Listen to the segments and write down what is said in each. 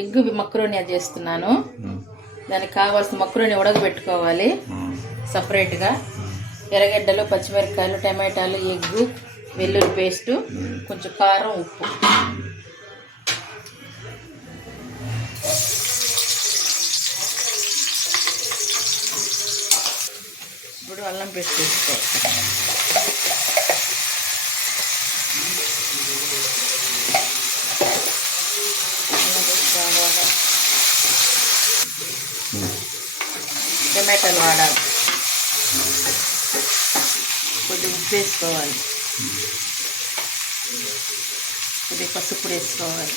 Egg macaroni చేస్తున్నాను. దానికి కావాల్సిన మక్రోని ఉడకబెట్టుకోవాలి సపరేట్గా. ఎర్రగడ్డలు, పచ్చిమిరపకాయలు, టమాటాలు, ఎగ్గు, వెల్లుల్లి పేస్టు, కొంచెం కారం, ఉప్పు. ఇప్పుడు అల్లం పేస్ట్ వేసుకోవాలి. టమాటాలు వాడాలి. కొద్దిగా ఉప్పు వేసుకోవాలి. కొద్దిగా పసుపు వేసుకోవాలి.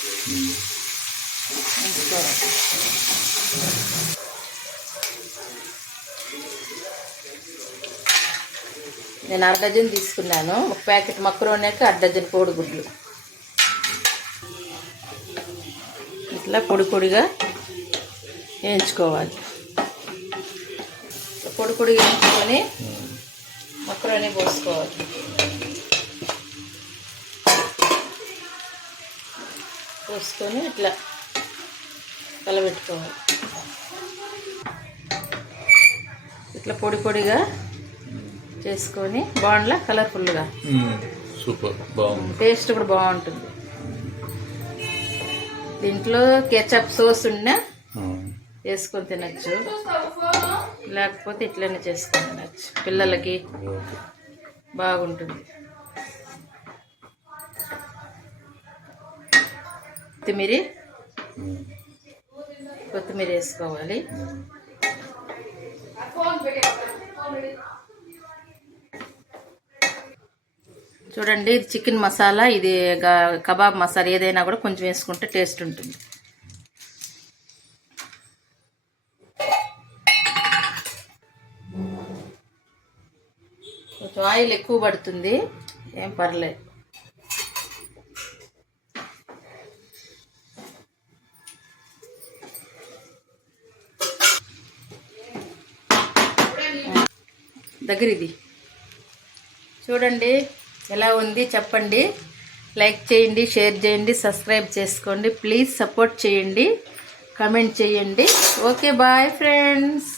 వేసుకోవాలి. నేను 1/2 డజన్ తీసుకున్నాను. ఒక ప్యాకెట్ మక్రోనికి 1/2 డజన్ కోడిగుడ్లు. ఇట్లా పొడి పొడిగా వేయించుకోవాలి. పొడి పొడిగా వేయించుకొని మక్రోని పోసుకోవాలి. పోసుకొని ఇట్లా కలబెట్టుకోవాలి. ఇట్లా పొడి పొడిగా చేసుకొని బాగుండ్లా కలర్ఫుల్గా. సూపర్, బాగుంది. టేస్ట్ కూడా బాగుంటుంది. దీంట్లో కెచప్ సాస్ ఉన్నా వేసుకొని తినచ్చు, లేకపోతే ఇట్లనే చేసుకొని తినచ్చు. పిల్లలకి బాగుంటుంది. కొత్తిమీర వేసుకోవాలి. చూడండి, ఇది చికెన్ మసాలా, ఇది కబాబ్ మసాలా, ఏదైనా కూడా కొంచెం వేసుకుంటే టేస్ట్ ఉంటుంది. కొంచెం ఆయిల్ ఎక్కువ పడుతుంది, ఏం పర్లేదు. దగ్గరిది చూడండి ఎలా ఉంది చెప్పండి. లైక్ చేయండి, షేర్ చేయండి, సబ్స్క్రైబ్ చేసుకోండి. ప్లీజ్ సపోర్ట్ చేయండి, కామెంట్ చేయండి. Okay, bye friends.